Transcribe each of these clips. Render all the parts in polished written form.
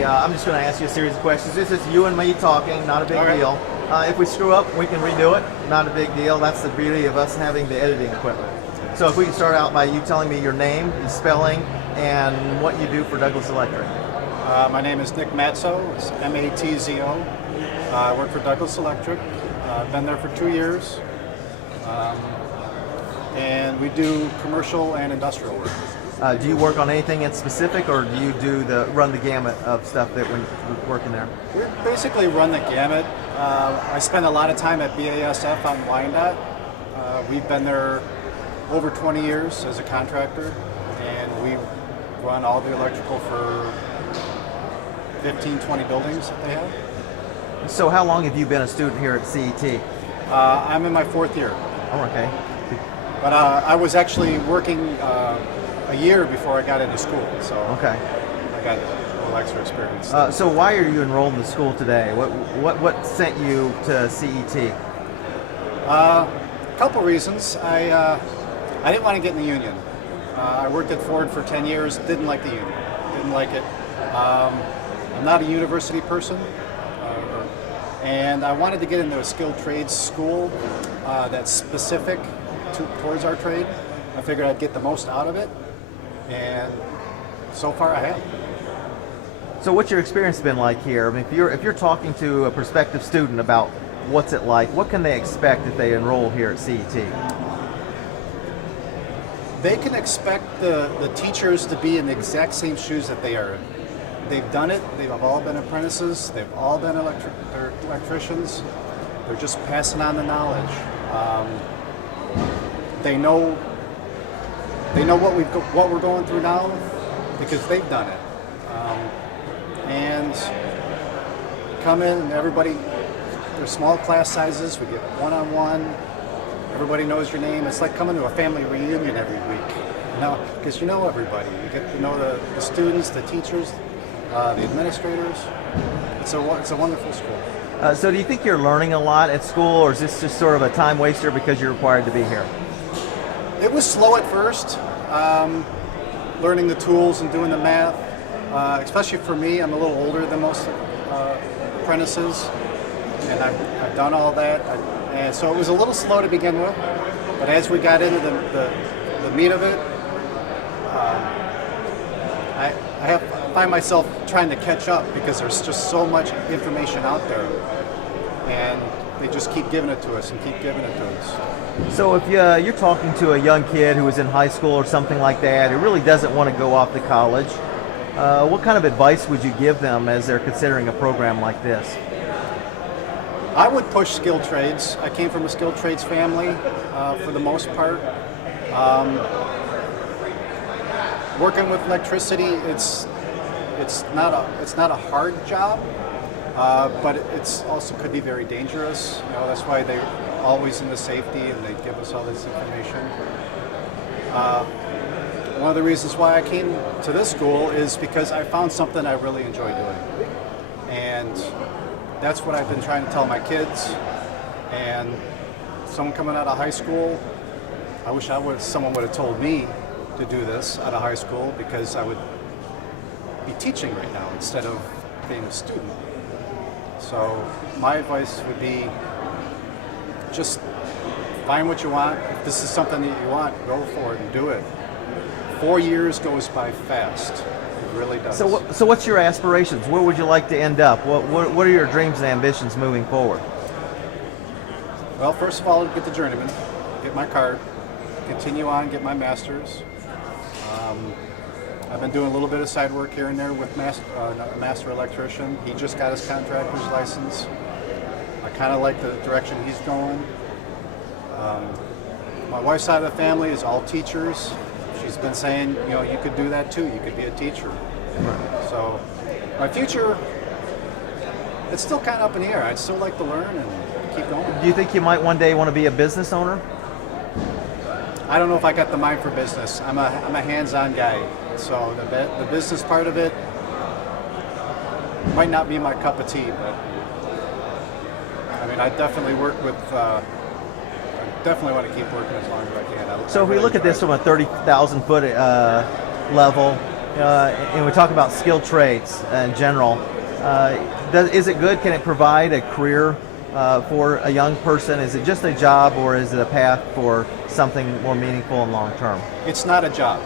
Okay, I'm just going to ask you a series of questions. This is you and me talking, not a big Okay. deal. If we screw up, we can redo it. Not a big deal. That's the beauty of us having the editing equipment. So if we can start out by you telling me your name, your spelling, and what you do for Douglas Electric. My name is Nick Matzo. It's M-A-T-Z-O. I work for Douglas Electric. I've been there for 2 years. And we do commercial and industrial work. Do you work on anything in specific, or do you run the gamut of stuff that when you're working there? We basically run the gamut. I spend a lot of time at BASF on Wyandotte. We've been there over 20 years as a contractor, and we run all the electrical for 15, 20 buildings that they have. So how long have you been a student here at CET? I'm in my 4th year. Oh, okay. But I was actually working a year before I got into school, so Okay. I got a little extra experience. So why are you enrolled in the school today? What sent you to CET? A couple reasons. I didn't want to get in the union. I worked at Ford for 10 years, didn't like the union, didn't like it. I'm not a university person, and I wanted to get into a skilled trades school that's specific towards our trade. I figured I'd get the most out of it, and so far I have. So what's your experience been like here? I mean, if you're talking to a prospective student about what's it like, what can they expect if they enroll here at CET? They can expect the teachers to be in the exact same shoes that they are in. They've done it. They've all been apprentices. They've all been they're electricians. They're just passing on the knowledge. They know what we're going through now because they've done it. And come in and everybody. They're small class sizes. We get one-on-one. Everybody knows your name. It's like coming to a family reunion every week. Because you know everybody. You get to know the students, the teachers, the administrators. It's a wonderful school. So do you think you're learning a lot at school, or is this just sort of a time waster because you're required to be here? It was slow at first, learning the tools and doing the math. Especially for me, I'm a little older than most apprentices, and I've done all that. And so it was a little slow to begin with, but as we got into the meat of it, I find myself trying to catch up because there's just so much information out there, and they just keep giving it to us and keep giving it to us. So if you're talking to a young kid who is in high school or something like that, who really doesn't want to go off to college, what kind of advice would you give them as they're considering a program like this? I would push skilled trades. I came from a skilled trades family for the most part. Working with electricity, it's not a hard job, but it's also could be very dangerous. That's why they're always into safety and they give us all this information. One of the reasons why I came to this school is because I found something I really enjoy doing, and that's what I've been trying to tell my kids. And someone coming out of high school, I wish someone would have told me to do this out of high school, because I would be teaching right now instead of being a student. So my advice would be just find what you want. If this is something that you want, go for it and do it. 4 years goes by fast. It really does. So what's your aspirations? Where would you like to end up? What are your dreams and ambitions moving forward? Well, first of all, get the journeyman, get my card, continue on, get my master's. I've been doing a little bit of side work here and there with a master electrician. He just got his contractor's license. I kind of like the direction he's going. My wife's side of the family is all teachers. She's been saying, you could do that too. You could be a teacher. Right. So my future, it's still kind of up in the air. I'd still like to learn and keep going. Do you think you might one day want to be a business owner? I don't know if I got the mind for business. I'm a hands-on guy. So the business part of it might not be my cup of tea, but I mean, I definitely work with. I definitely want to keep working as long as I can. So if we look at this from a 30,000 foot level, and we talk about skilled trades in general. Is it good? Can it provide a career for a young person? Is it just a job, or is it a path for something more meaningful and long term? It's not a job.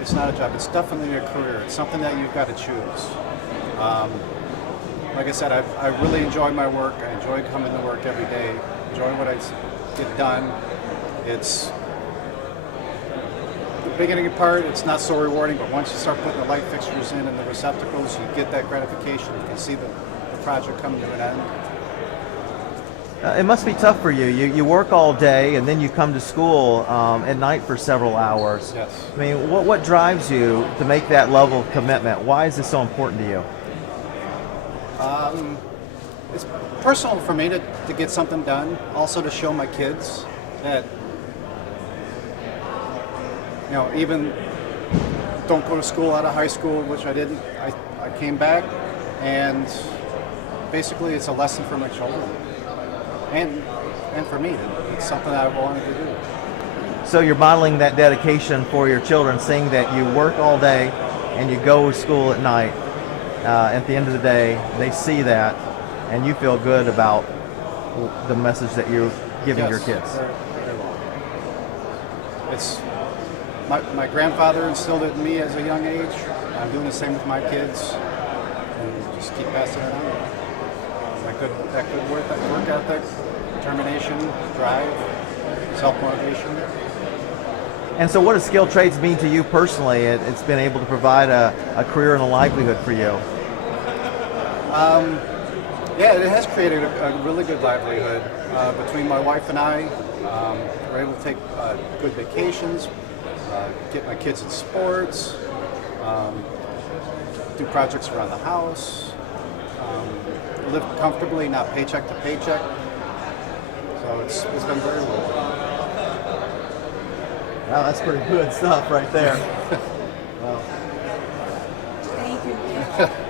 It's not a job. It's definitely a career. It's something that you've got to choose. Like I said, I really enjoy my work. I enjoy coming to work every day, enjoying what I get done. It's the beginning part, it's not so rewarding, but once you start putting the light fixtures in and the receptacles, you get that gratification. You can see the project come to an end. It must be tough for you. You work all day and then you come to school at night for several hours. Yes. I mean, what drives you to make that level of commitment? Why is this so important to you? It's personal for me to get something done. Also to show my kids that, even don't go to school out of high school, which I didn't. I came back, and basically it's a lesson for my children. And for me, it's something I wanted to do. So you're modeling that dedication for your children, seeing that you work all day and you go to school at night. At the end of the day, they see that, and you feel good about the message that you're giving your kids. Very well. It's my grandfather instilled it in me as a young age. I'm doing the same with my kids, and just keep passing it on. That good work ethic, determination, drive, self-motivation. And so what does skilled trades mean to you personally? It's been able to provide a career and a livelihood for you. Yeah, it has created a really good livelihood. Between my wife and I, we're able to take good vacations, get my kids in sports, do projects around the house, live comfortably, not paycheck to paycheck. So it's been very rewarding. Wow, that's pretty good stuff right there. Wow. Thank you.